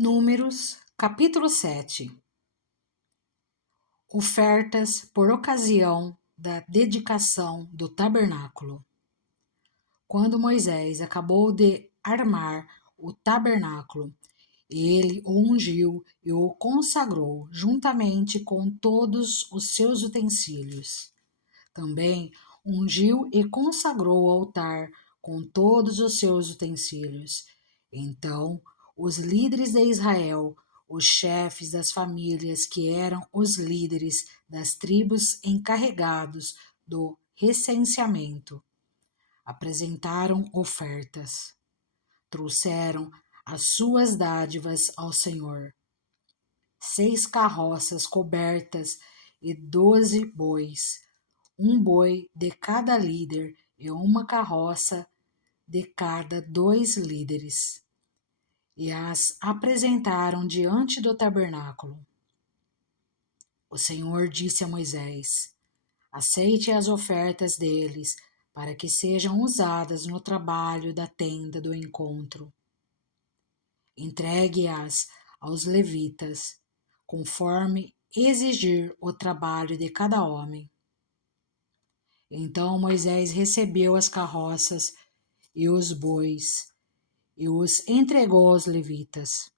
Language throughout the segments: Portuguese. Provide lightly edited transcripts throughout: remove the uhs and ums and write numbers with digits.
Números, capítulo 7. Ofertas por ocasião da dedicação do tabernáculo. Quando Moisés acabou de armar o tabernáculo, ele o ungiu e o consagrou juntamente com todos os seus utensílios. Também ungiu e consagrou o altar com todos os seus utensílios. Então, os líderes de Israel, os chefes das famílias que eram os líderes das tribos encarregados do recenseamento, apresentaram ofertas. Trouxeram as suas dádivas ao Senhor: 6 carroças cobertas e 12 bois, um boi de cada líder e uma carroça de cada 2 líderes, e as apresentaram diante do tabernáculo. O Senhor disse a Moisés: aceite as ofertas deles, para que sejam usadas no trabalho da tenda do encontro. Entregue-as aos levitas, conforme exigir o trabalho de cada homem. Então Moisés recebeu as carroças e os bois e os entregou aos levitas.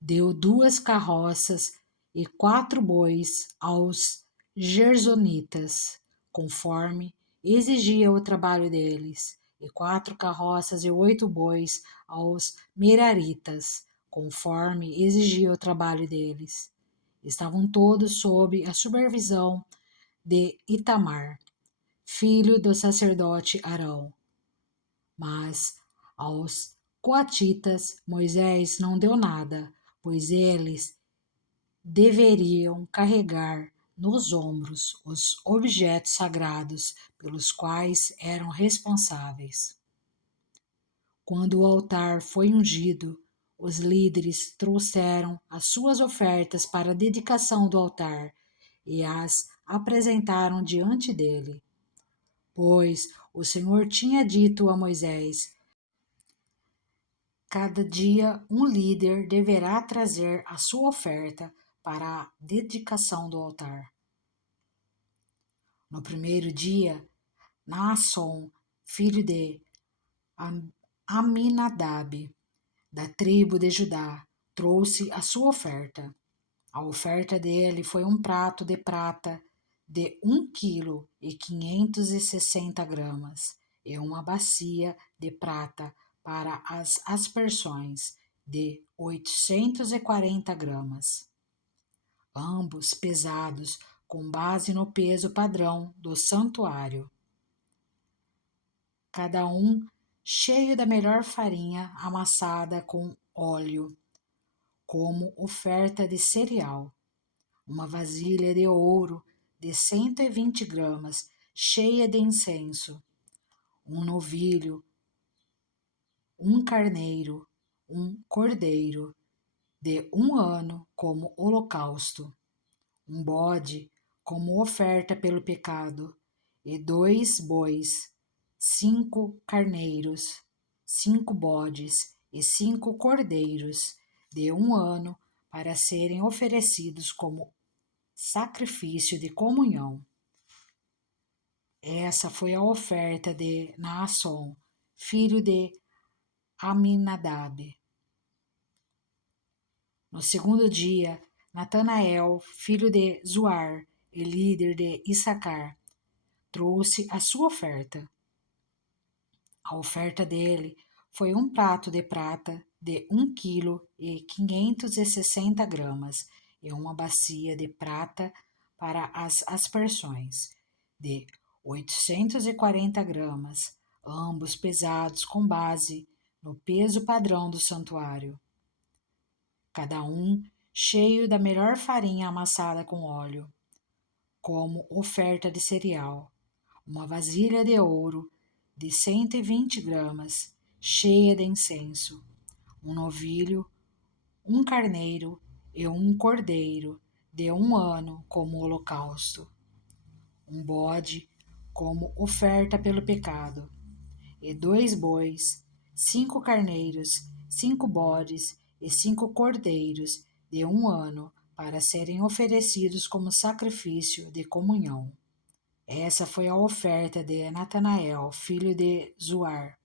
Deu 2 carroças e 4 bois aos gersonitas, conforme exigia o trabalho deles, e 4 carroças e 8 bois aos meraritas, conforme exigia o trabalho deles. Estavam todos sob a supervisão de Itamar, filho do sacerdote Arão. Mas aos coatitas Moisés não deu nada, pois eles deveriam carregar nos ombros os objetos sagrados pelos quais eram responsáveis. Quando o altar foi ungido, os líderes trouxeram as suas ofertas para a dedicação do altar e as apresentaram diante dele, pois o Senhor tinha dito a Moisés: cada dia um líder deverá trazer a sua oferta para a dedicação do altar. No primeiro dia, Naasson, filho de Aminadab, da tribo de Judá, trouxe a sua oferta. A oferta dele foi um prato de prata de 1,560 kg e uma bacia de prata para as aspersões de 840 gramas, ambos pesados com base no peso padrão do santuário. Cada um cheio da melhor farinha amassada com óleo, como oferta de cereal. Uma vasilha de ouro de 120 gramas, cheia de incenso. Um novilho, um carneiro, um cordeiro de 1 ano como holocausto, um bode como oferta pelo pecado, e 2 bois, 5 carneiros, 5 bodes e 5 cordeiros de 1 ano para serem oferecidos como sacrifício de comunhão. Essa foi a oferta de Naasson, filho de Aminadab. No segundo dia, Natanael, filho de Zuar e líder de Issacar, trouxe a sua oferta. A oferta dele foi um prato de prata de 1,560 kg e uma bacia de prata para as aspersões, de 840 gramas, ambos pesados com base no peso padrão do santuário. Cada um cheio da melhor farinha amassada com óleo, como oferta de cereal. Uma vasilha de ouro de 120 gramas, cheia de incenso. Um novilho, um carneiro e um cordeiro de 1 ano como holocausto. Um bode como oferta pelo pecado, e 2 bois, 5 carneiros, 5 bodes e 5 cordeiros de 1 ano para serem oferecidos como sacrifício de comunhão. Essa foi a oferta de Natanael, filho de Zuar.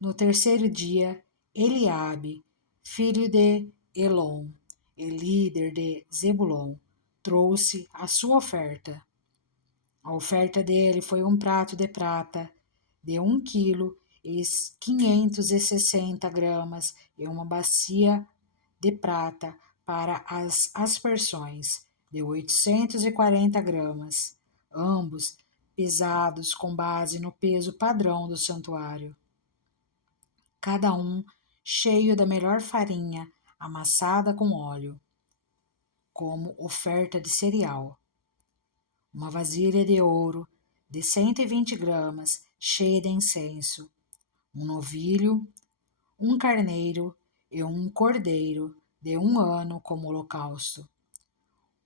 No terceiro dia, Eliabe, filho de Elon, e líder de Zebulon, trouxe a sua oferta. A oferta dele foi um prato de prata de 1 quilo e 560 gramas e uma bacia de prata para as aspersões de 840 gramas, ambos pesados com base no peso padrão do santuário. Cada um cheio da melhor farinha amassada com óleo, como oferta de cereal. Uma vasilha de ouro de 120 gramas, cheia de incenso, um novilho, um carneiro e um cordeiro de 1 ano como holocausto,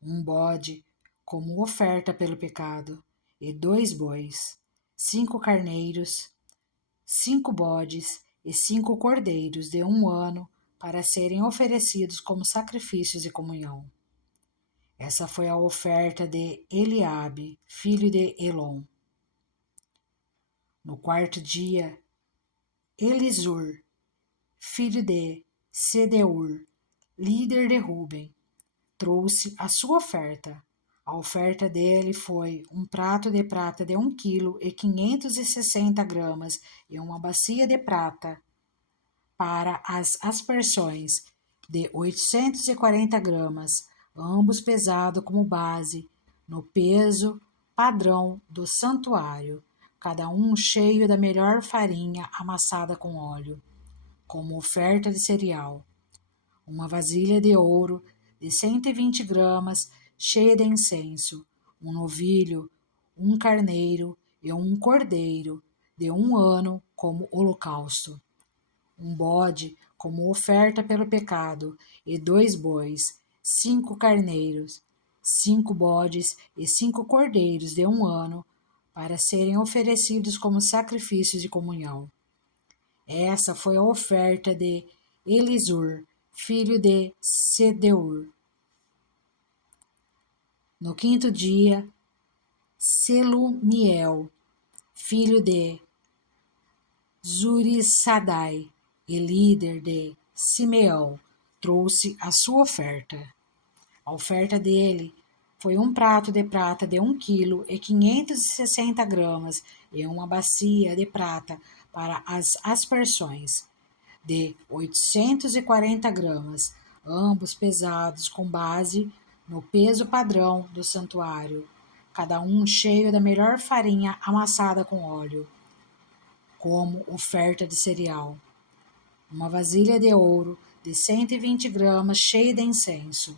um bode como oferta pelo pecado, e 2 bois, 5 carneiros, 5 bodes e 5 cordeiros de 1 ano para serem oferecidos como sacrifícios de comunhão. Essa foi a oferta de Eliabe, filho de Elon. No quarto dia, Elisur, filho de Sedeur, líder de Ruben, trouxe a sua oferta. A oferta dele foi um prato de prata de 1 quilo e 560 gramas e uma bacia de prata para as aspersões de 840 gramas, ambos pesados como base no peso padrão do santuário, cada um cheio da melhor farinha amassada com óleo, como oferta de cereal. Uma vasilha de ouro de 120 gramas, cheia de incenso, um novilho, um carneiro e um cordeiro de 1 ano como holocausto, um bode como oferta pelo pecado, e 2 bois, 5 carneiros, 5 bodes e 5 cordeiros de 1 ano, para serem oferecidos como sacrifícios de comunhão. Essa foi a oferta de Elisur, filho de Sedeur. No quinto dia, Selumiel, filho de Zurissadai, e líder de Simeão, trouxe a sua oferta. A oferta dele foi um prato de prata de 1 quilo e 560 gramas e uma bacia de prata para as aspersões de 840 gramas, ambos pesados com base no peso padrão do santuário, cada um cheio da melhor farinha amassada com óleo, como oferta de cereal. Uma vasilha de ouro de 120 gramas cheia de incenso,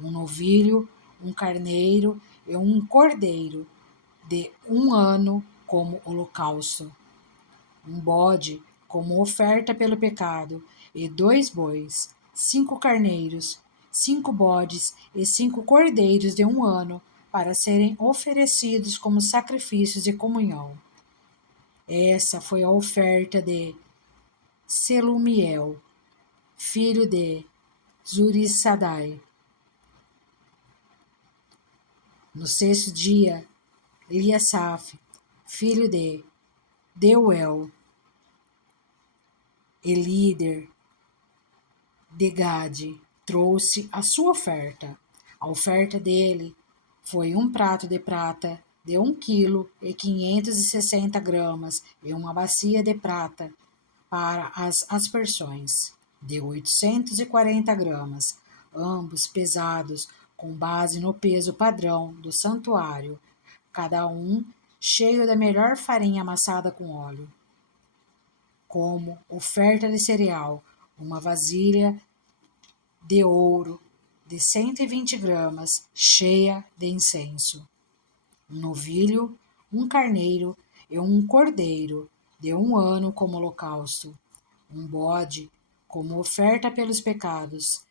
um novilho, um carneiro e um cordeiro de 1 ano como holocausto, um bode como oferta pelo pecado, e 2 bois, 5 carneiros, 5 bodes e 5 cordeiros de 1 ano para serem oferecidos como sacrifícios de comunhão. Essa foi a oferta de Selumiel, filho de Zurissadai. No sexto dia, Eliasaf, filho de Deuel, e líder de Gade, trouxe a sua oferta. A oferta dele foi um prato de prata de 1 quilo e 560 gramas e uma bacia de prata para as aspersões de 840 gramas, ambos pesados com base no peso padrão do santuário, cada um cheio da melhor farinha amassada com óleo, como oferta de cereal, uma vasilha de ouro de 120 gramas, cheia de incenso, um novilho, um carneiro e um cordeiro de 1 ano como holocausto, um bode como oferta pelos pecados,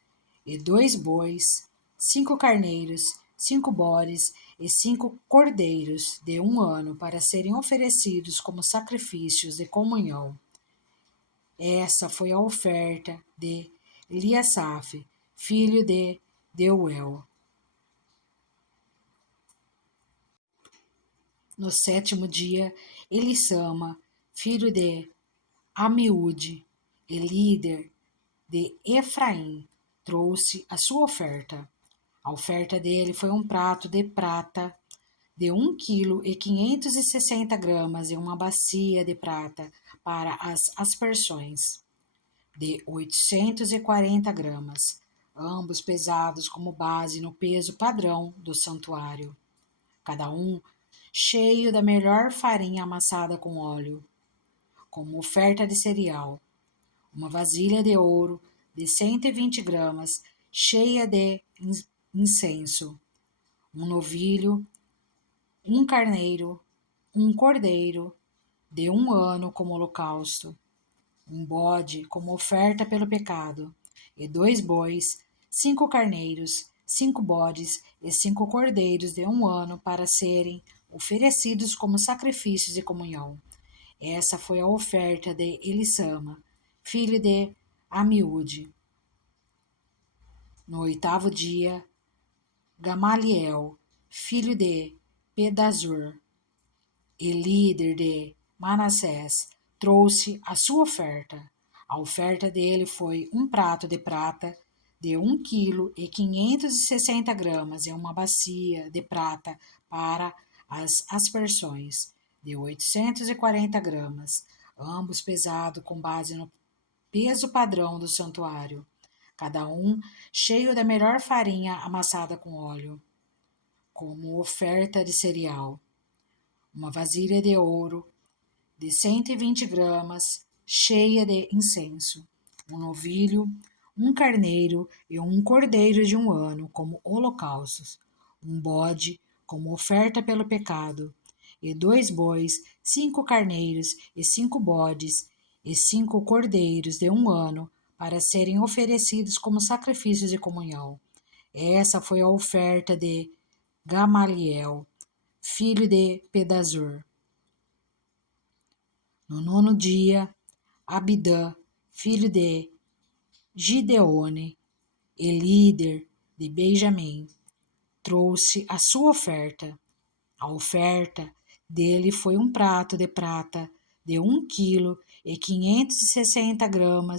e 2 bois, 5 carneiros, 5 bodes e 5 cordeiros de 1 ano para serem oferecidos como sacrifícios de comunhão. Essa foi a oferta de Eliasaf, filho de Deuel. No 7º dia, Elissama, filho de Amiúde, e líder de Efraim, trouxe a sua oferta. A oferta dele foi um prato de prata de 1,560 kg e uma bacia de prata para as aspersões de 840 gramas, ambos pesados como base no peso padrão do santuário. Cada um cheio da melhor farinha amassada com óleo, como oferta de cereal, uma vasilha de ouro de 120 gramas, cheia de incenso, um novilho, um carneiro, um cordeiro de 1 ano como holocausto, um bode como oferta pelo pecado, e 2 bois, 5 carneiros, 5 bodes e 5 cordeiros de 1 ano para serem oferecidos como sacrifícios de comunhão. Essa foi a oferta de Elissama, filho de Amiúde. No 8º dia, Gamaliel, filho de Pedazur, e líder de Manassés, trouxe a sua oferta. A oferta dele foi um prato de prata de 1,560 kg e uma bacia de prata para as aspersões de 840 gramas, ambos pesados com base no peso padrão do santuário, cada um cheio da melhor farinha amassada com óleo, como oferta de cereal. Uma vasilha de ouro de 120 gramas, cheia de incenso, um novilho, um carneiro e um cordeiro de 1 ano como holocaustos, um bode como oferta pelo pecado, e 2 bois, 5 carneiros e 5 bodes, e 5 cordeiros de 1 ano para serem oferecidos como sacrifícios de comunhão. Essa foi a oferta de Gamaliel, filho de Pedazur. No 9º dia, Abidã, filho de Gideone, e líder de Benjamim, trouxe a sua oferta. A oferta dele foi um prato de prata de 1,560 kg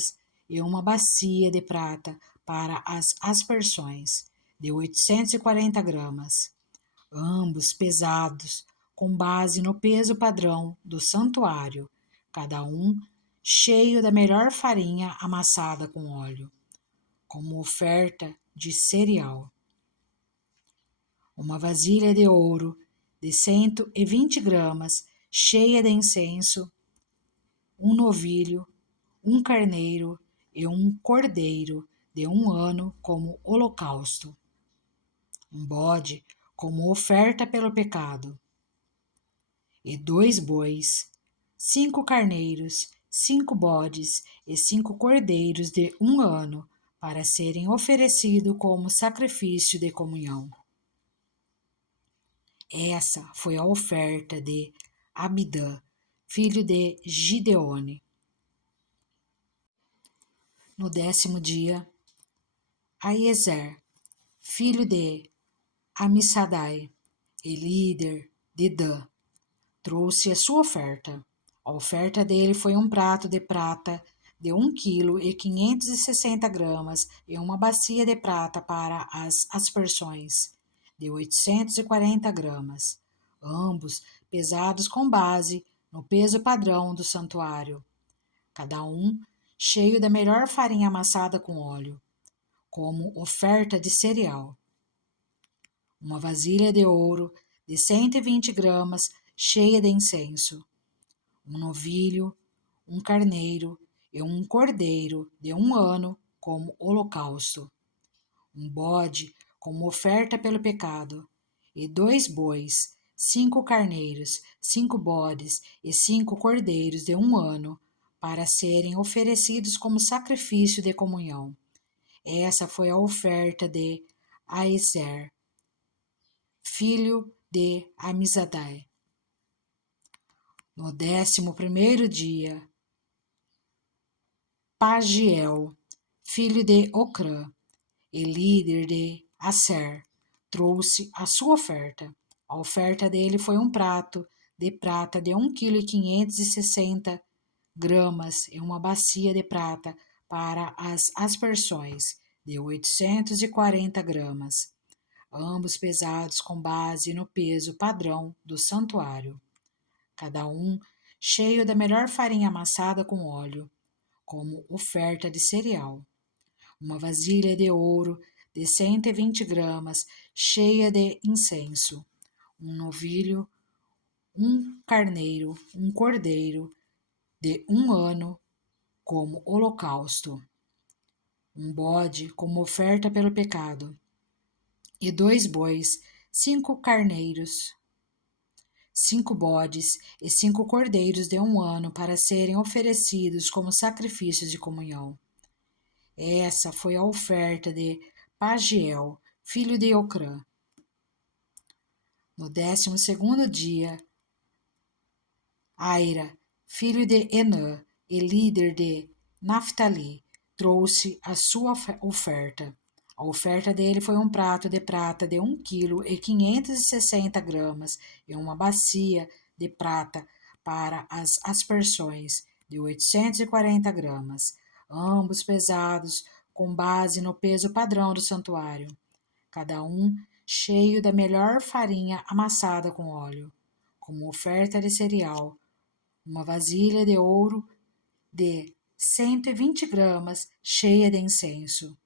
e uma bacia de prata para as aspersões de 840 gramas, ambos pesados com base no peso padrão do santuário, cada um cheio da melhor farinha amassada com óleo, como oferta de cereal. Uma vasilha de ouro de 120 gramas, cheia de incenso, um novilho, um carneiro e um cordeiro de 1 ano como holocausto, um bode como oferta pelo pecado, e 2 bois, 5 carneiros, 5 bodes e 5 cordeiros de 1 ano para serem oferecidos como sacrifício de comunhão. Essa foi a oferta de Abidã, filho de Gideone. No 10º dia, Aiezer, filho de Amissadai, e líder de Dan, trouxe a sua oferta. A oferta dele foi um prato de prata de 1,560 kg e uma bacia de prata para as aspersões de 840 gramas, ambos pesados com base no peso padrão do santuário, cada um cheio da melhor farinha amassada com óleo, como oferta de cereal. Uma vasilha de ouro de 120 gramas, cheia de incenso, um novilho, um carneiro e um cordeiro de 1 ano como holocausto, um bode como oferta pelo pecado, e 2 bois, 5 carneiros, 5 bodes e 5 cordeiros de 1 ano para serem oferecidos como sacrifício de comunhão. Essa foi a oferta de Aiezer, filho de Amizadai. No 11º dia, Pagiel, filho de Ocrã, e líder de Aser, trouxe a sua oferta. A oferta dele foi um prato de prata de 1,560 kg e uma bacia de prata para as aspersões de 840 gramas, ambos pesados com base no peso padrão do santuário, cada um cheio da melhor farinha amassada com óleo, como oferta de cereal. Uma vasilha de ouro de 120 gramas, cheia de incenso, um novilho, um carneiro, um cordeiro de 1 ano como holocausto, um bode como oferta pelo pecado, e 2 bois, 5 carneiros, 5 bodes e 5 cordeiros de 1 ano para serem oferecidos como sacrifícios de comunhão. Essa foi a oferta de Pagiel, filho de Ocrã. No 12º dia, Aira, filho de Enã e líder de Naftali, trouxe a sua oferta. A oferta dele foi um prato de prata de 1,560 kg e uma bacia de prata para as aspersões de 840 gramas, ambos pesados com base no peso padrão do santuário, cada um cheio da melhor farinha amassada com óleo, como oferta de cereal, uma vasilha de ouro de 120 gramas cheia de incenso,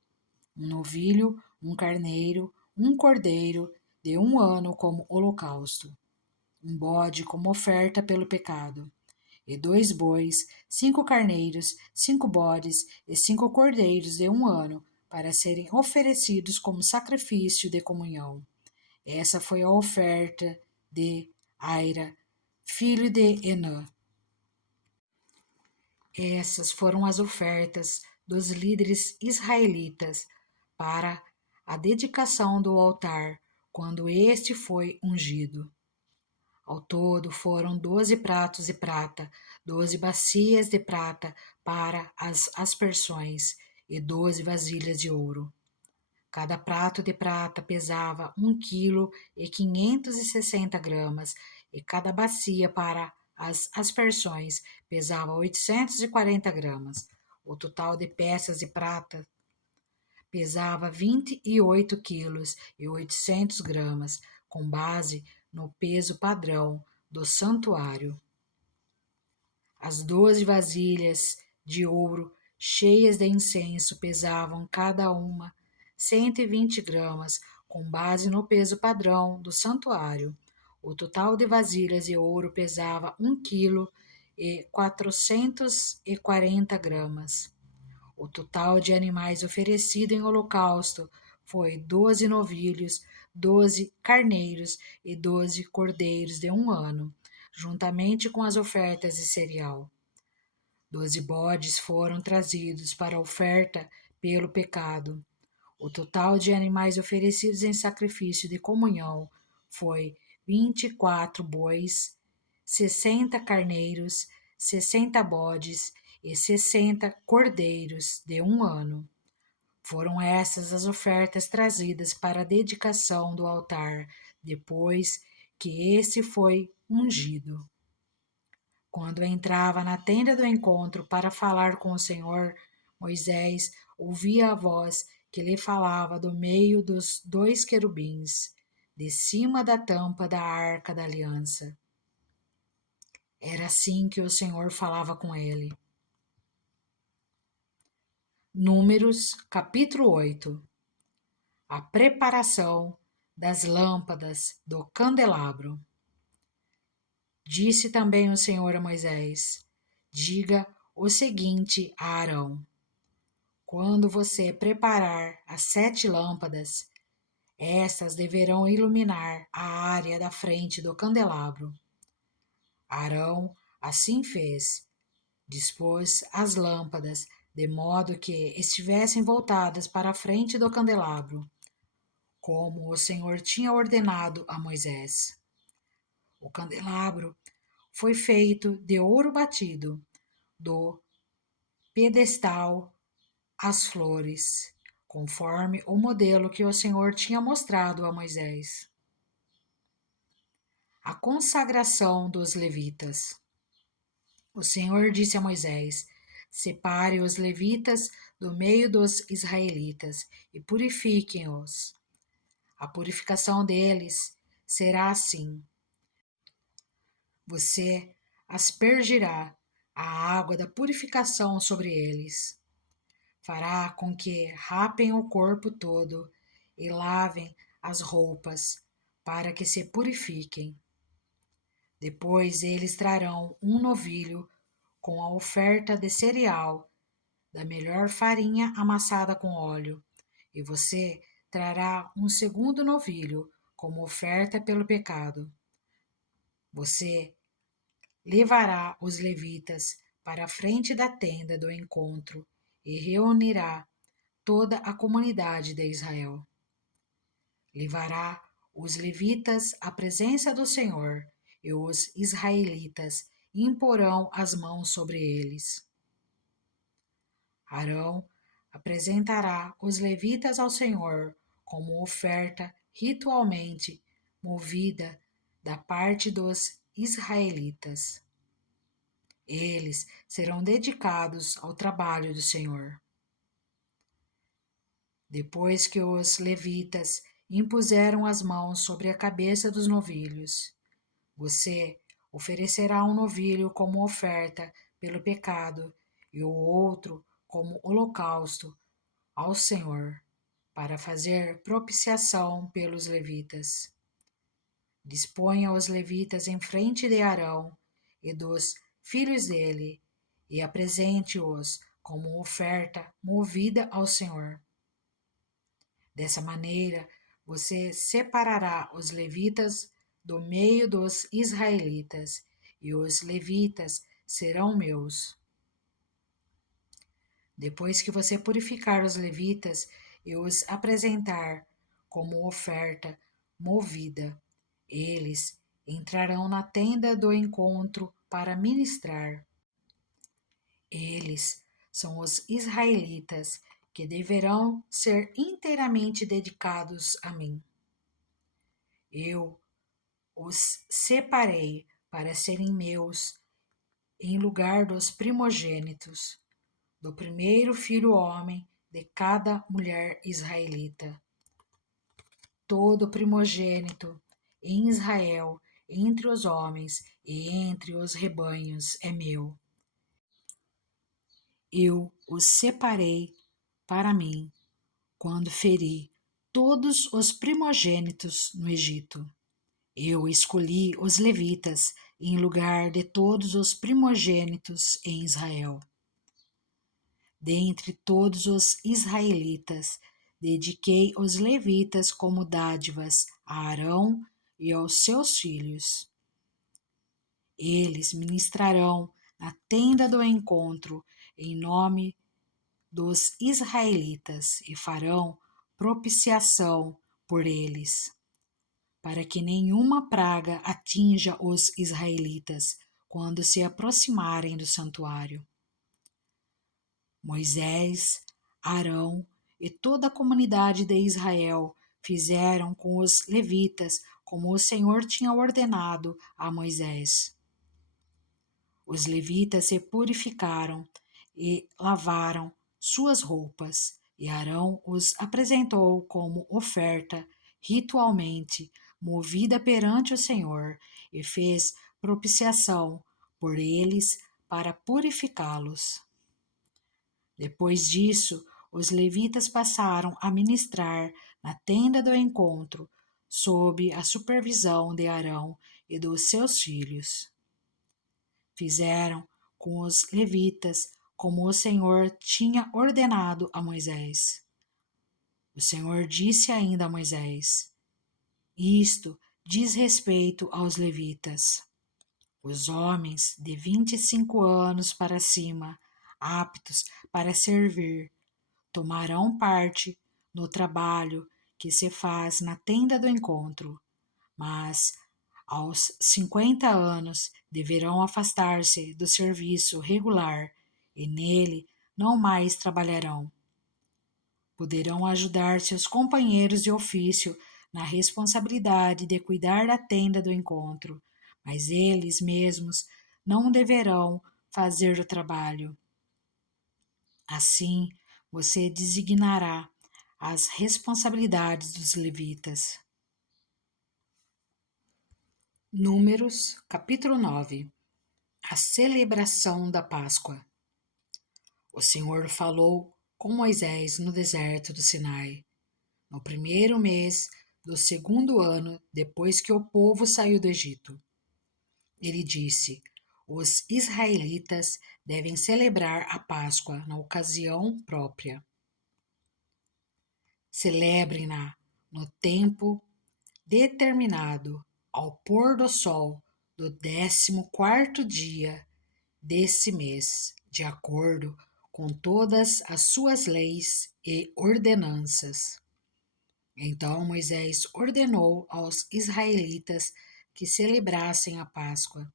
um novilho, um carneiro, um cordeiro de 1 ano como holocausto, um bode como oferta pelo pecado, e 2 bois, 5 carneiros, 5 bodes e 5 cordeiros de 1 ano para serem oferecidos como sacrifício de comunhão. Essa foi a oferta de Aira, filho de Enã. Essas foram as ofertas dos líderes israelitas para a dedicação do altar quando este foi ungido. Ao todo foram 12 pratos de prata, 12 bacias de prata para as aspersões e 12 vasilhas de ouro. Cada prato de prata pesava 1,560 kg e cada bacia para as aspersões pesava 840 gramas. O total de peças de prata pesava 28,8 kg, com base no peso padrão do santuário. As 12 vasilhas de ouro cheias de incenso pesavam cada uma 120 gramas, com base no peso padrão do santuário. O total de vasilhas de ouro pesava 1,440 kg. O total de animais oferecido em holocausto foi 12 novilhos, 12 carneiros e 12 cordeiros de 1 ano, juntamente com as ofertas de cereal. 12 bodes foram trazidos para a oferta pelo pecado. O total de animais oferecidos em sacrifício de comunhão foi 24 bois, 60 carneiros, 60 bodes e 60 cordeiros de 1 ano. Foram essas as ofertas trazidas para a dedicação do altar, depois que esse foi ungido. Quando entrava na tenda do encontro para falar com o Senhor, Moisés ouvia a voz que lhe falava do meio dos 2 querubins, de cima da tampa da arca da aliança. Era assim que o Senhor falava com ele. Números, capítulo 8. A preparação das lâmpadas do candelabro. Disse também o Senhor a Moisés: diga o seguinte a Arão: quando você preparar as 7 lâmpadas, estas deverão iluminar a área da frente do candelabro. Arão assim fez. Dispôs as lâmpadas de modo que estivessem voltadas para a frente do candelabro, como o Senhor tinha ordenado a Moisés. O candelabro foi feito de ouro batido, do pedestal as flores, conforme o modelo que o Senhor tinha mostrado a Moisés. A consagração dos levitas. O Senhor disse a Moisés: separe os levitas do meio dos israelitas e purifiquem-os. A purificação deles será assim: você aspergirá a água da purificação sobre eles. Fará com que rapem o corpo todo e lavem as roupas, para que se purifiquem. Depois eles trarão um novilho com a oferta de cereal, da melhor farinha amassada com óleo, e você trará um segundo novilho como oferta pelo pecado. Você levará os levitas para a frente da tenda do encontro e reunirá toda a comunidade de Israel. Levará os levitas à presença do Senhor, e os israelitas imporão as mãos sobre eles. Arão apresentará os levitas ao Senhor como oferta ritualmente movida da parte dos israelitas. Eles serão dedicados ao trabalho do Senhor. Depois que os levitas impuseram as mãos sobre a cabeça dos novilhos, você oferecerá um novilho como oferta pelo pecado e o outro como holocausto ao Senhor, para fazer propiciação pelos levitas. Disponha os levitas em frente de Arão e dos filhos dele e apresente-os como oferta movida ao Senhor. Dessa maneira, você separará os levitas do meio dos israelitas, e os levitas serão meus. Depois que você purificar os levitas e os apresentar como oferta movida, eles entrarão na tenda do encontro para ministrar. Eles são os israelitas que deverão ser inteiramente dedicados a mim. Eu os separei para serem meus em lugar dos primogênitos, do primeiro filho homem de cada mulher israelita. Todo primogênito em Israel, entre os homens e entre os rebanhos, é meu. Eu os separei para mim quando feri todos os primogênitos no Egito. Eu escolhi os levitas em lugar de todos os primogênitos em Israel. Dentre todos os israelitas, dediquei os levitas como dádivas a Arão e aos seus filhos. Eles ministrarão na tenda do encontro em nome dos israelitas e farão propiciação por eles, para que nenhuma praga atinja os israelitas quando se aproximarem do santuário. Moisés, Arão e toda a comunidade de Israel fizeram com os levitas como o Senhor tinha ordenado a Moisés. Os levitas se purificaram e lavaram suas roupas, e Arão os apresentou como oferta ritualmente movida perante o Senhor e fez propiciação por eles para purificá-los. Depois disso, os levitas passaram a ministrar na tenda do encontro, sob a supervisão de Arão e dos seus filhos. Fizeram com os levitas como o Senhor tinha ordenado a Moisés. O Senhor disse ainda a Moisés: isto diz respeito aos levitas. Os homens de 25 anos para cima, aptos para servir, tomarão parte no trabalho que se faz na tenda do encontro, mas aos 50 anos deverão afastar-se do serviço regular e nele não mais trabalharão. Poderão ajudar seus companheiros de ofício na responsabilidade de cuidar da tenda do encontro, mas eles mesmos não deverão fazer o trabalho. Assim, você designará as responsabilidades dos levitas. Números, capítulo 9. A celebração da Páscoa. O Senhor falou com Moisés no deserto do Sinai, no primeiro mês do segundo ano depois que o povo saiu do Egito. Ele disse: os israelitas devem celebrar a Páscoa na ocasião própria. Celebrem-na no tempo determinado, ao pôr do sol do 14º dia desse mês, de acordo com todas as suas leis e ordenanças. Então Moisés ordenou aos israelitas que celebrassem a Páscoa.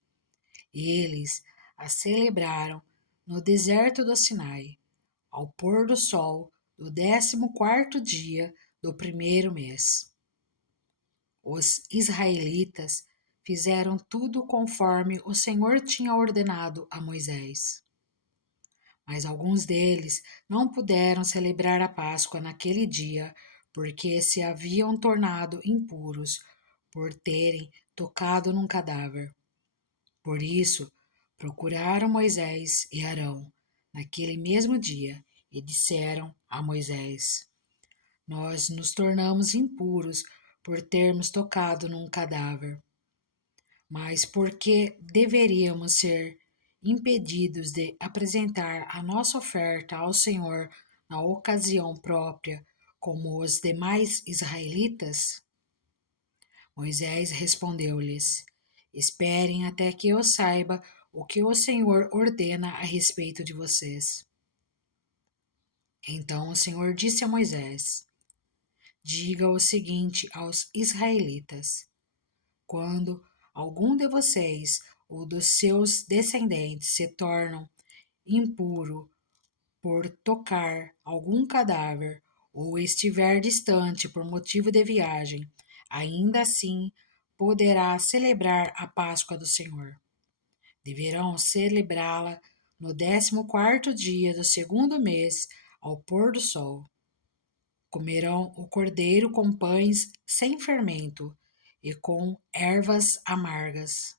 Eles a celebraram no deserto do Sinai, ao pôr do sol do 14º dia do primeiro mês. Os israelitas fizeram tudo conforme o Senhor tinha ordenado a Moisés. Mas alguns deles não puderam celebrar a Páscoa naquele dia, porque se haviam tornado impuros por terem tocado num cadáver. Por isso, procuraram Moisés e Arão naquele mesmo dia e disseram a Moisés: nós nos tornamos impuros por termos tocado num cadáver. Mas por que deveríamos ser impedidos de apresentar a nossa oferta ao Senhor na ocasião própria, como os demais israelitas? Moisés respondeu-lhes: esperem até que eu saiba o que o Senhor ordena a respeito de vocês. Então o Senhor disse a Moisés: diga o seguinte aos israelitas: quando algum de vocês ou dos seus descendentes se tornam impuro por tocar algum cadáver ou estiver distante por motivo de viagem, ainda assim poderá celebrar a Páscoa do Senhor. Deverão celebrá-la no 14º dia do segundo mês, ao pôr do sol. Comerão o cordeiro com pães sem fermento e com ervas amargas.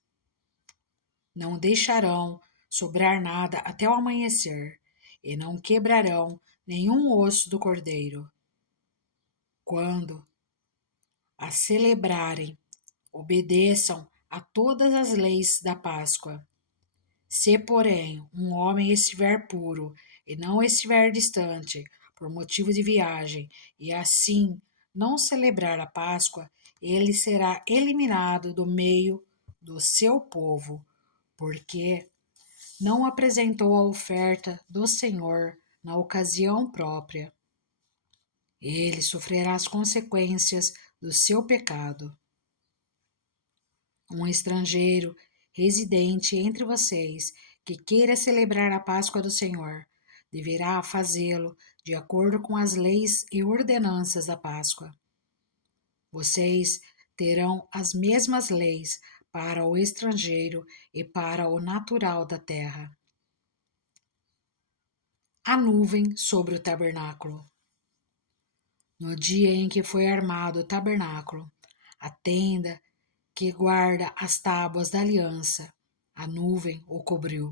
Não deixarão sobrar nada até o amanhecer, e não quebrarão nenhum osso do cordeiro. Quando a celebrarem, obedeçam a todas as leis da Páscoa. Se, porém, um homem estiver puro e não estiver distante por motivo de viagem, e assim não celebrar a Páscoa, ele será eliminado do meio do seu povo, porque não apresentou a oferta do Senhor na ocasião própria. Ele sofrerá as consequências do seu pecado. Um estrangeiro residente entre vocês que queira celebrar a Páscoa do Senhor deverá fazê-lo de acordo com as leis e ordenanças da Páscoa. Vocês terão as mesmas leis para o estrangeiro e para o natural da terra. A nuvem sobre o tabernáculo. No dia em que foi armado o tabernáculo, a tenda que guarda as tábuas da aliança, a nuvem o cobriu.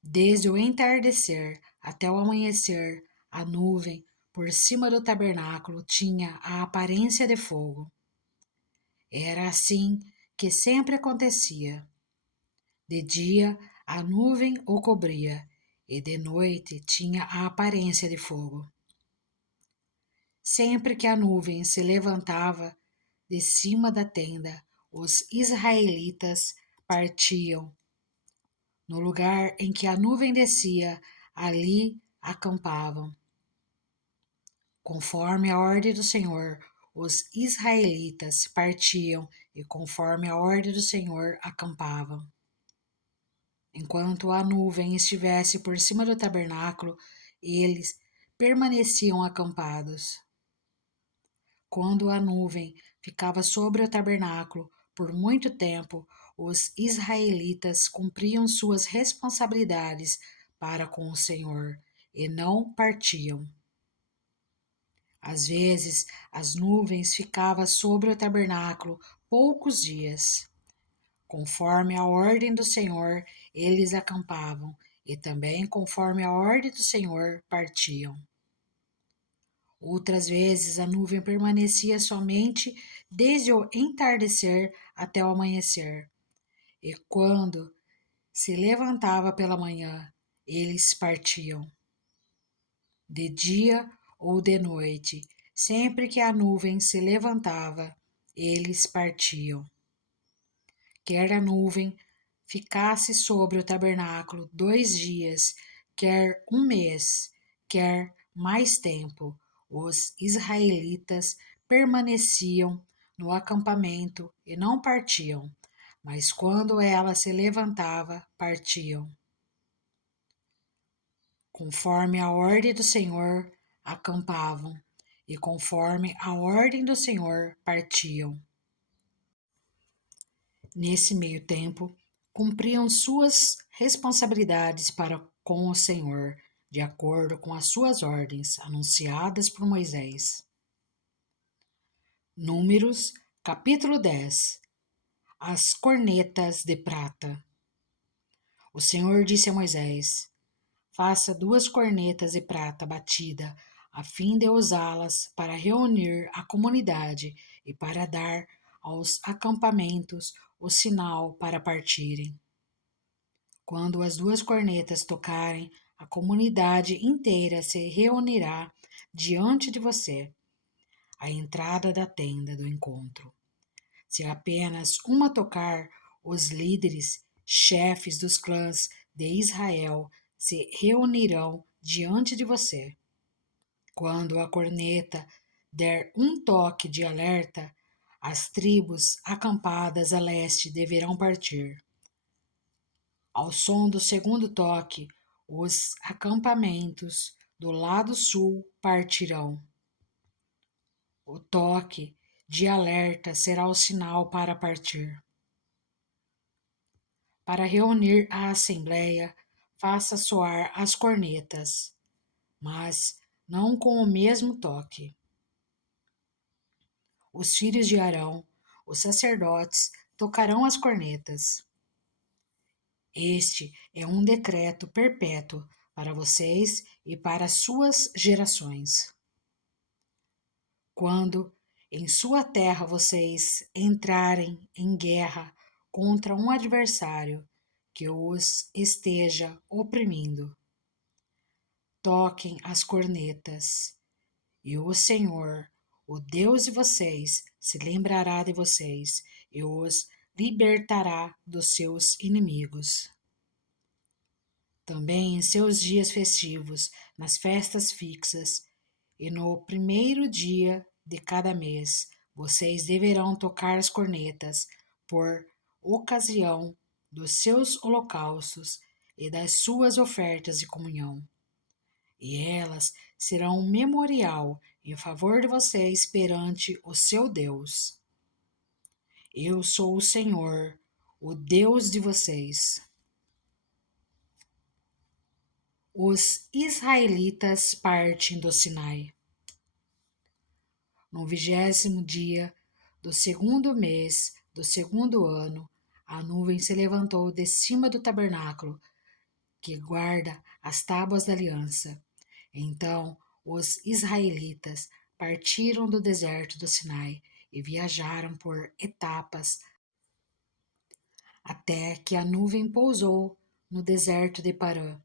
Desde o entardecer até o amanhecer, a nuvem por cima do tabernáculo tinha a aparência de fogo. Era assim que sempre acontecia. De dia, a nuvem o cobria, e de noite tinha a aparência de fogo. Sempre que a nuvem se levantava de cima da tenda, os israelitas partiam. No lugar em que a nuvem descia, ali acampavam. Conforme a ordem do Senhor, os israelitas partiam e conforme a ordem do Senhor acampavam. Enquanto a nuvem estivesse por cima do tabernáculo, eles permaneciam acampados. Quando a nuvem ficava sobre o tabernáculo por muito tempo, os israelitas cumpriam suas responsabilidades para com o Senhor e não partiam. Às vezes, as nuvens ficavam sobre o tabernáculo poucos dias. Conforme a ordem do Senhor, eles acampavam, e também conforme a ordem do Senhor, partiam. Outras vezes a nuvem permanecia somente desde o entardecer até o amanhecer, e quando se levantava pela manhã, eles partiam. De dia ou de noite, sempre que a nuvem se levantava, eles partiam. Quer a nuvem ficasse sobre o tabernáculo 2 dias, quer um mês, quer mais tempo, os israelitas permaneciam no acampamento e não partiam, mas quando ela se levantava, partiam. Conforme a ordem do Senhor, acampavam, e conforme a ordem do Senhor, partiam. Nesse meio tempo, cumpriam suas responsabilidades para com o Senhor, de acordo com as suas ordens anunciadas por Moisés. Números, capítulo 10. As cornetas de prata. O Senhor disse a Moisés: Faça 2 cornetas de prata batida, a fim de usá-las para reunir a comunidade e para dar aos acampamentos o sinal para partirem. Quando as 2 cornetas tocarem, a comunidade inteira se reunirá diante de você, à entrada da tenda do encontro. Se apenas uma tocar, os líderes, chefes dos clãs de Israel, se reunirão diante de você. Quando a corneta der um toque de alerta, as tribos acampadas a leste deverão partir. Ao som do segundo toque, os acampamentos do lado sul partirão. O toque de alerta será o sinal para partir. Para reunir a assembleia, faça soar as cornetas, mas não com o mesmo toque. Os filhos de Arão, os sacerdotes, tocarão as cornetas. Este é um decreto perpétuo para vocês e para suas gerações. Quando em sua terra vocês entrarem em guerra contra um adversário que os esteja oprimindo, toquem as cornetas, e o Senhor, o Deus de vocês, se lembrará de vocês e os libertará dos seus inimigos. Também em seus dias festivos, nas festas fixas e no primeiro dia de cada mês, vocês deverão tocar as cornetas por ocasião dos seus holocaustos e das suas ofertas de comunhão. E elas serão um memorial em favor de vocês perante o seu Deus. Eu sou o Senhor, o Deus de vocês. Os israelitas partem do Sinai. No 20º dia do segundo mês do segundo ano, a nuvem se levantou de cima do tabernáculo, que guarda as tábuas da aliança. Então os israelitas partiram do deserto do Sinai e viajaram por etapas até que a nuvem pousou no deserto de Parã.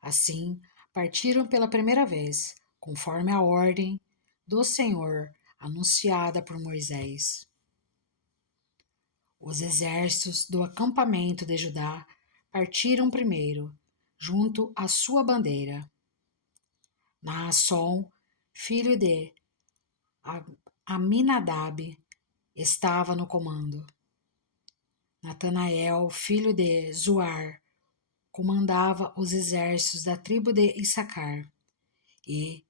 Assim, partiram pela primeira vez, conforme a ordem do Senhor anunciada por Moisés. Os exércitos do acampamento de Judá partiram primeiro, junto à sua bandeira. Naasson, filho de Aminadab, estava no comando. Natanael, filho de Zuar, comandava os exércitos da tribo de Issacar, e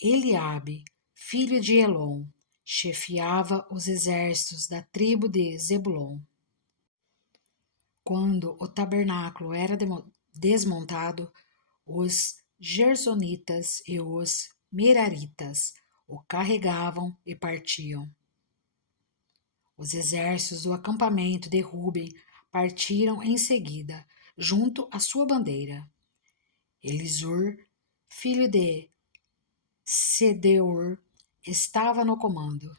Eliabe, filho de Elon, chefiava os exércitos da tribo de Zebulon. Quando o tabernáculo era desmontado, os gersonitas e os meraritas o carregavam e partiam. Os exércitos do acampamento de Ruben partiram em seguida, junto à sua bandeira. Elisur, filho de Sedeur, estava no comando.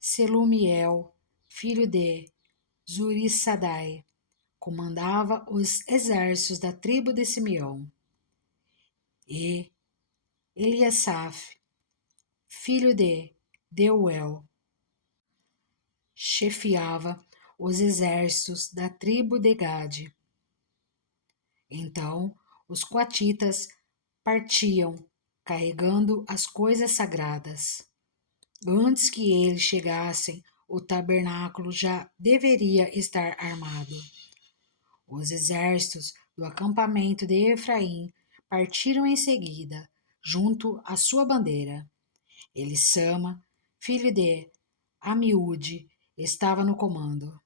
Selumiel, filho de Zurissadai, comandava os exércitos da tribo de Simeão. E Eliasaf, filho de Deuel, chefiava os exércitos da tribo de Gade. Então os coatitas partiam, carregando as coisas sagradas. Antes que eles chegassem, o tabernáculo já deveria estar armado. Os exércitos do acampamento de Efraim partiram em seguida, junto à sua bandeira. Elissama, filho de Amiúde, estava no comando.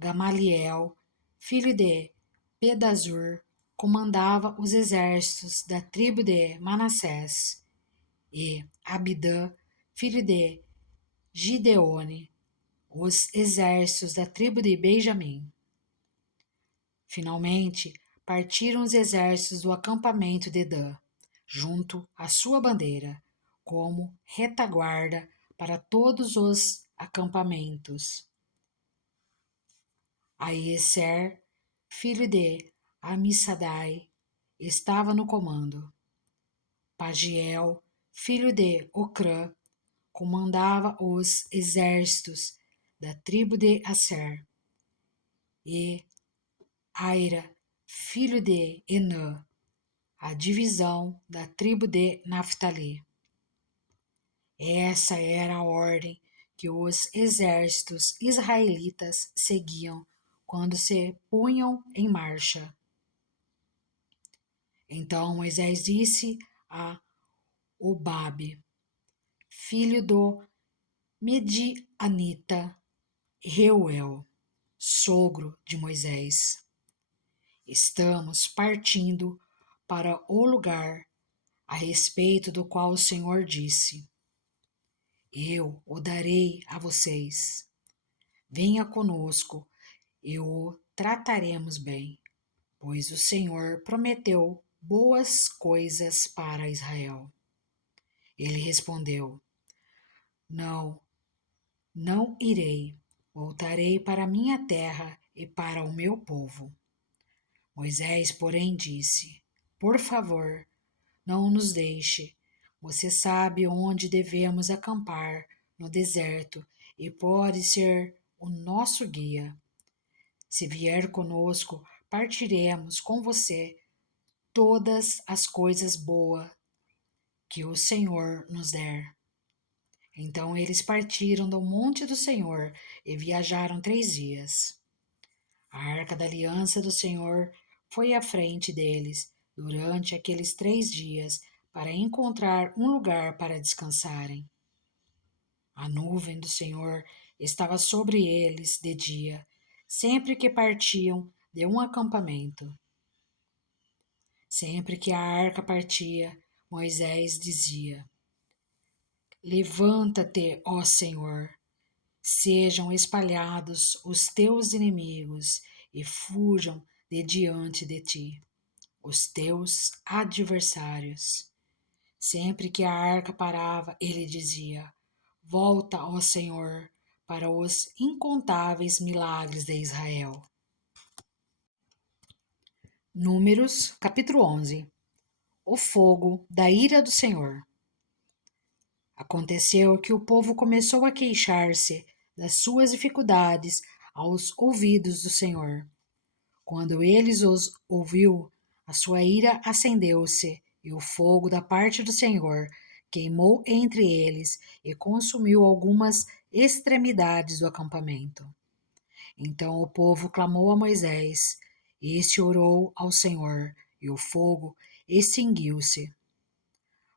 Gamaliel, filho de Pedazur, comandava os exércitos da tribo de Manassés, e Abidã, filho de Gideone, os exércitos da tribo de Benjamim. Finalmente, partiram os exércitos do acampamento de Dan, junto à sua bandeira, como retaguarda para todos os acampamentos. Aieser, filho de Amissadai, estava no comando. Pagiel, filho de Ocrã, comandava os exércitos da tribo de Asser. E Aira, filho de Enã, a divisão da tribo de Naftali. Essa era a ordem que os exércitos israelitas seguiam quando se punham em marcha. Então Moisés disse a Obabe, filho do Medianita, Reuel, sogro de Moisés: estamos partindo para o lugar a respeito do qual o Senhor disse: eu o darei a vocês. Venha conosco e o trataremos bem, pois o Senhor prometeu boas coisas para Israel. Ele respondeu: não, não irei. Voltarei para minha terra e para o meu povo. Moisés, porém, disse: por favor, não nos deixe. Você sabe onde devemos acampar no deserto e pode ser o nosso guia. Se vier conosco, partiremos com você todas as coisas boas que o Senhor nos der. Então eles partiram do monte do Senhor e viajaram 3 dias. A arca da aliança do Senhor foi à frente deles durante aqueles 3 dias para encontrar um lugar para descansarem. A nuvem do Senhor estava sobre eles de dia, sempre que partiam de um acampamento. Sempre que a arca partia, Moisés dizia: levanta-te, ó Senhor, sejam espalhados os teus inimigos e fujam de diante de ti os teus adversários. Sempre que a arca parava, ele dizia: volta, ó Senhor, para os incontáveis milagres de Israel. Números, capítulo 11. O fogo da ira do Senhor. Aconteceu que o povo começou a queixar-se das suas dificuldades aos ouvidos do Senhor. Quando eles os ouviu, a sua ira acendeu-se, e o fogo da parte do Senhor queimou entre eles e consumiu algumas extremidades do acampamento. Então o povo clamou a Moisés, este orou ao Senhor, e o fogo extinguiu-se.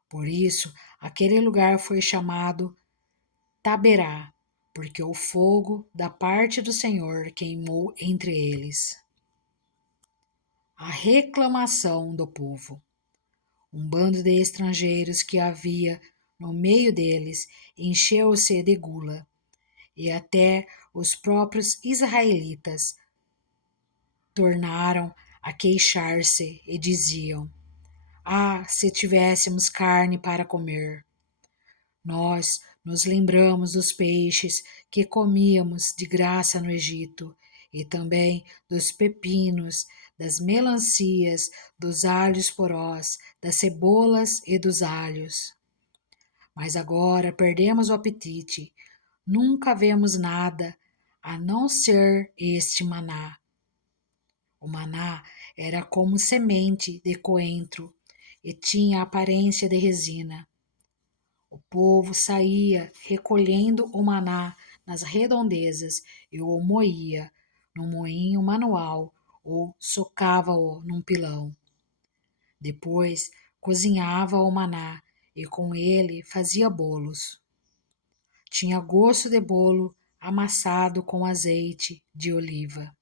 Por isso, aquele lugar foi chamado Taberá, porque o fogo da parte do Senhor queimou entre eles. A reclamação do povo. Um bando de estrangeiros que havia no meio deles encheu-se de gula, e até os próprios israelitas tornaram a queixar-se e diziam: Ah, se tivéssemos carne para comer! Nós nos lembramos dos peixes que comíamos de graça no Egito, e também dos pepinos, das melancias, dos alhos porós, das cebolas e dos alhos. Mas agora perdemos o apetite, nunca vemos nada a não ser este maná. O maná era como semente de coentro e tinha a aparência de resina. O povo saía recolhendo o maná nas redondezas e o moía num moinho manual ou socava-o num pilão. Depois cozinhava o maná e com ele fazia bolos. Tinha gosto de bolo amassado com azeite de oliva.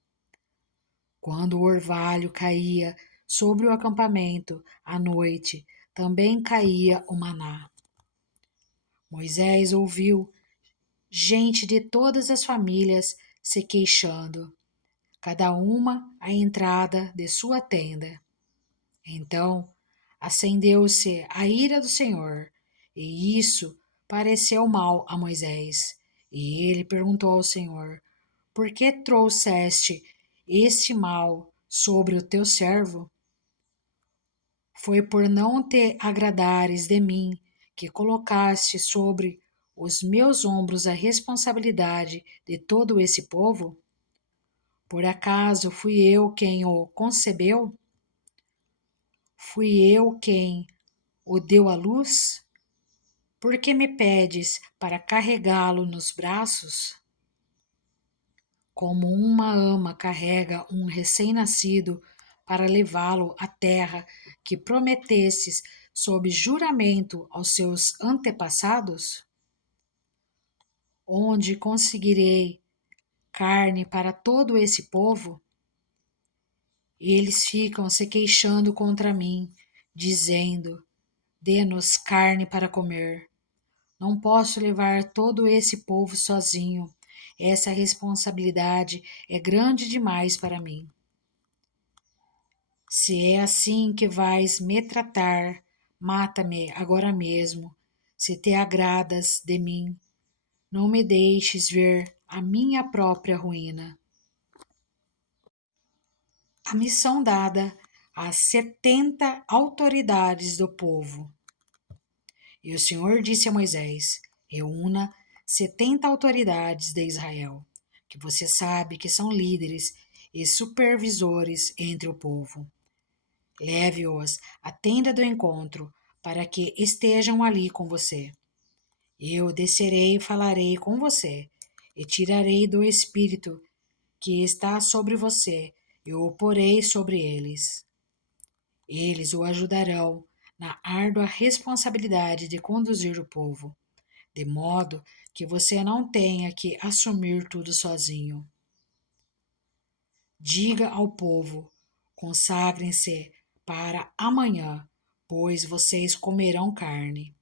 Quando o orvalho caía sobre o acampamento à noite, também caía o maná. Moisés ouviu gente de todas as famílias se queixando, cada uma à entrada de sua tenda. Então acendeu-se a ira do Senhor, e isso pareceu mal a Moisés. E ele perguntou ao Senhor: Por que trouxeste este mal sobre o teu servo? Foi por não te agradares de mim que colocaste sobre os meus ombros a responsabilidade de todo esse povo? Por acaso fui eu quem o concebeu? Fui eu quem o deu à luz? Por que me pedes para carregá-lo nos braços? Como uma ama carrega um recém-nascido para levá-lo à terra que prometesses sob juramento aos seus antepassados? Onde conseguirei carne para todo esse povo? Eles ficam se queixando contra mim, dizendo: Dê-nos carne para comer. Não posso levar todo esse povo sozinho. Essa responsabilidade é grande demais para mim. Se é assim que vais me tratar, mata-me agora mesmo, se te agradas de mim. Não me deixes ver a minha própria ruína. A missão dada às 70 autoridades do povo. E o Senhor disse a Moisés: Reúna 70 autoridades de Israel, que você sabe que são líderes e supervisores entre o povo. Leve-os à tenda do encontro, para que estejam ali com você. Eu descerei e falarei com você, e tirarei do espírito que está sobre você, e o porei sobre eles. Eles o ajudarão na árdua responsabilidade de conduzir o povo, de modo que você não tenha que assumir tudo sozinho. Diga ao povo: consagrem-se para amanhã, pois vocês comerão carne.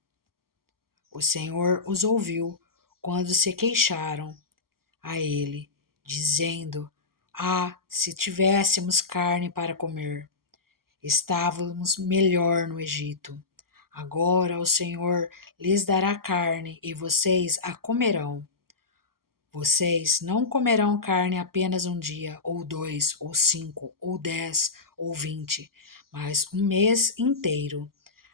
O Senhor os ouviu quando se queixaram a ele, dizendo: Ah, se tivéssemos carne para comer! Estávamos melhor no Egito. Agora o Senhor lhes dará carne e vocês a comerão. Vocês não comerão carne apenas um dia, ou 2, ou 5, ou 10, ou 20, mas um mês inteiro,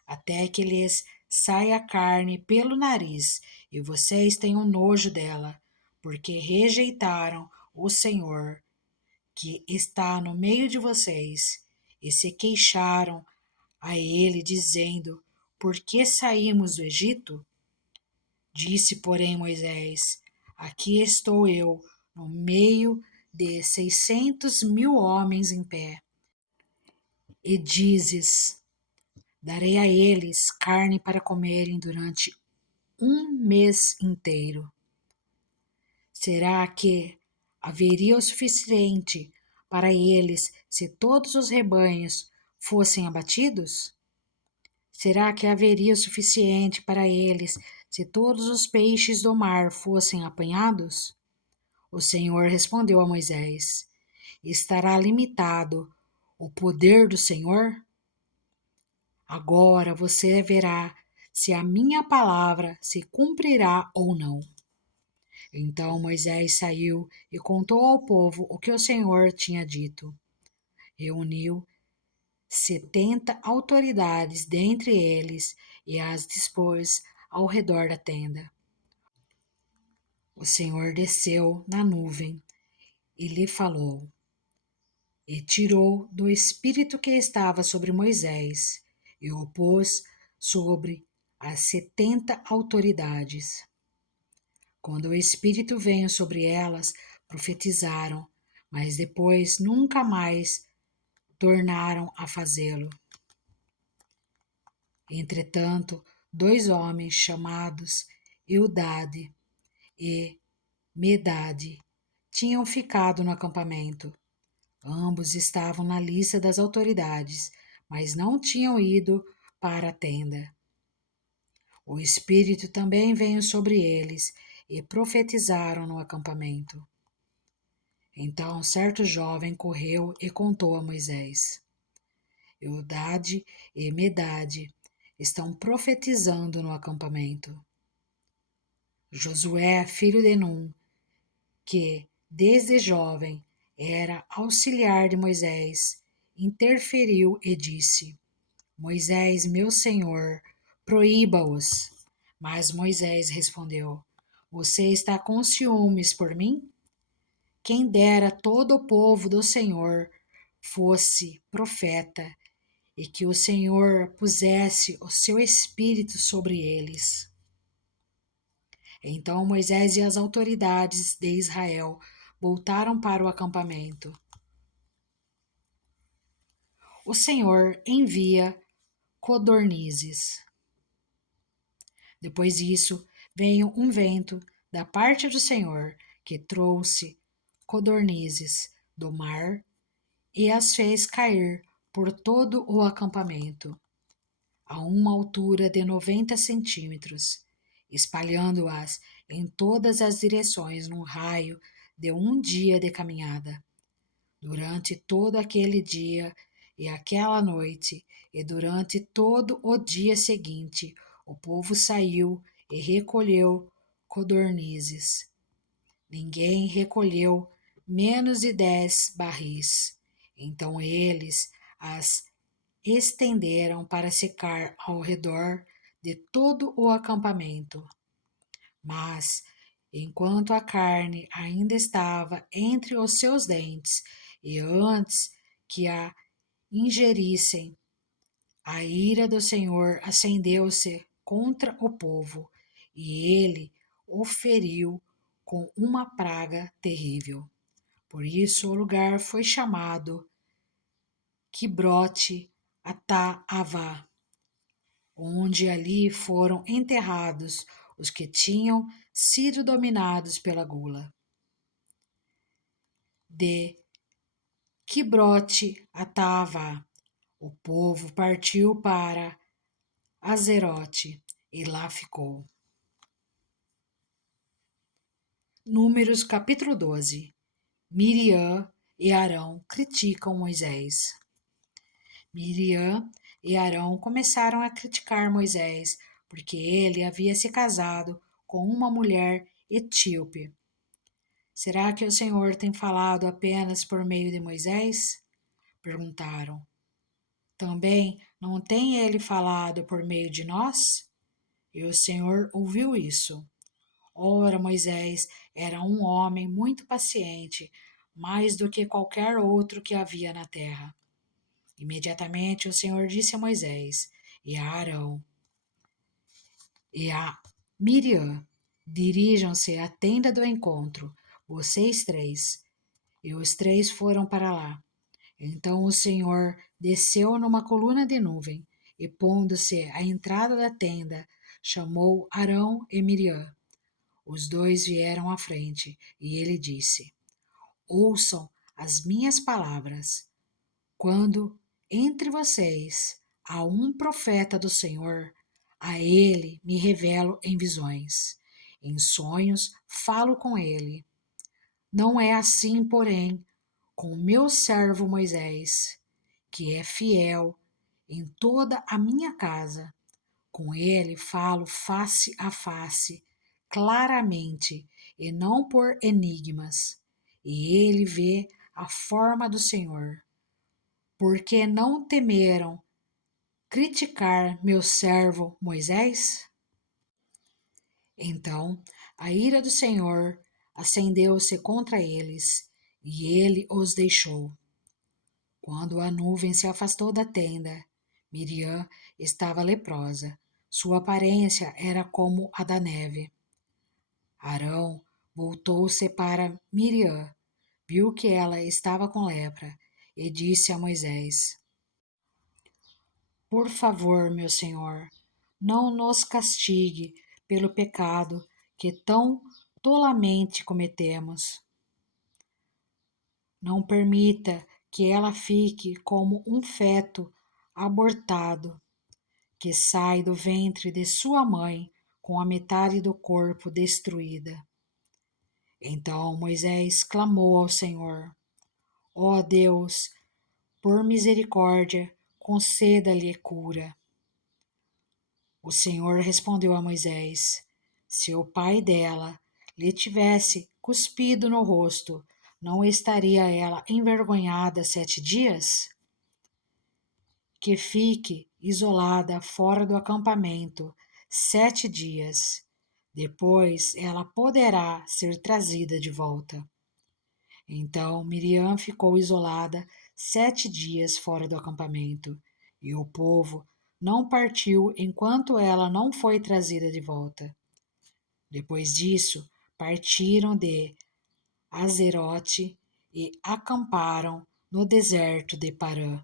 até que lhes saia a carne pelo nariz e vocês tenham nojo dela, porque rejeitaram o Senhor, que está no meio de vocês, e se queixaram a ele, dizendo: Por que saímos do Egito? Disse, porém, Moisés: Aqui estou eu, no meio de 600.000 homens em pé, e dizes: darei a eles carne para comerem durante um mês inteiro. Será que haveria o suficiente para eles se todos os rebanhos fossem abatidos? Será que haveria o suficiente para eles se todos os peixes do mar fossem apanhados? O Senhor respondeu a Moisés: estará limitado o poder do Senhor? Agora você verá se a minha palavra se cumprirá ou não. Então Moisés saiu e contou ao povo o que o Senhor tinha dito. Reuniu 70 autoridades dentre eles e as dispôs ao redor da tenda. O Senhor desceu na nuvem e lhe falou, e tirou do espírito que estava sobre Moisés e o pôs sobre as 70 autoridades. Quando o espírito veio sobre elas, profetizaram, mas depois nunca mais tornaram a fazê-lo. Entretanto, 2 homens chamados Eldade e Medade tinham ficado no acampamento. Ambos estavam na lista das autoridades, mas não tinham ido para a tenda. O Espírito também veio sobre eles e profetizaram no acampamento. Então certo jovem correu e contou a Moisés: Eldade e Medade estão profetizando no acampamento. Josué, filho de Num, que desde jovem era auxiliar de Moisés, interferiu e disse: Moisés, meu senhor, proíba-os. Mas Moisés respondeu: você está com ciúmes por mim? Quem dera todo o povo do Senhor fosse profeta e que o Senhor pusesse o seu espírito sobre eles. Então Moisés e as autoridades de Israel voltaram para o acampamento. O Senhor envia codornizes. Depois disso, veio um vento da parte do Senhor que trouxe codornizes do mar e as fez cair por todo o acampamento, a uma altura de 90 centímetros, espalhando-as em todas as direções num raio de um dia de caminhada. Durante todo aquele dia e aquela noite, e durante todo o dia seguinte, o povo saiu e recolheu codornizes. Ninguém recolheu menos de 10 barris. Então eles as estenderam para secar ao redor de todo o acampamento. Mas, enquanto a carne ainda estava entre os seus dentes, e antes que a ingerissem, a ira do Senhor acendeu-se contra o povo, e ele o feriu com uma praga terrível. Por isso o lugar foi chamado Quibrote Ataavá, onde ali foram enterrados os que tinham sido dominados pela gula. De Quibrote Ataavá, o povo partiu para Azerote e lá ficou. Números capítulo 12. Miriam e Arão criticam Moisés. Miriam e Arão começaram a criticar Moisés, porque ele havia se casado com uma mulher etíope. Será que o Senhor tem falado apenas por meio de Moisés? Perguntaram. Também não tem ele falado por meio de nós? E o Senhor ouviu isso. Ora, Moisés era um homem muito paciente, mais do que qualquer outro que havia na terra. Imediatamente o Senhor disse a Moisés e a Arão e a Miriam: dirijam-se à tenda do encontro, vocês 3, e os três foram para lá. Então o Senhor desceu numa coluna de nuvem e, pondo-se à entrada da tenda, chamou Arão e Miriam. Os dois vieram à frente e ele disse: Ouçam as minhas palavras. Quando entre vocês há um profeta do Senhor, a ele me revelo em visões. Em sonhos falo com ele. Não é assim, porém, com o meu servo Moisés, que é fiel em toda a minha casa. Com ele falo face a face, claramente, e não por enigmas. E ele vê a forma do Senhor. Porque não temeram criticar meu servo Moisés? Então a ira do Senhor acendeu-se contra eles, e ele os deixou. Quando a nuvem se afastou da tenda, Miriam estava leprosa. Sua aparência era como a da neve. Arão voltou-se para Miriam, viu que ela estava com lepra, e disse a Moisés: Por favor, meu senhor, não nos castigue pelo pecado que tão tolamente cometemos. Não permita que ela fique como um feto abortado que sai do ventre de sua mãe com a metade do corpo destruída. Então Moisés clamou ao Senhor: Ó Deus, por misericórdia, conceda-lhe cura. O Senhor respondeu a Moisés: Se o pai dela lhe tivesse cuspido no rosto, não estaria ela envergonhada 7 dias? Que fique isolada fora do acampamento 7 dias. Depois ela poderá ser trazida de volta. Então Miriam ficou isolada 7 dias fora do acampamento, e o povo não partiu enquanto ela não foi trazida de volta. Depois disso, partiram de Azerote e acamparam no deserto de Parã.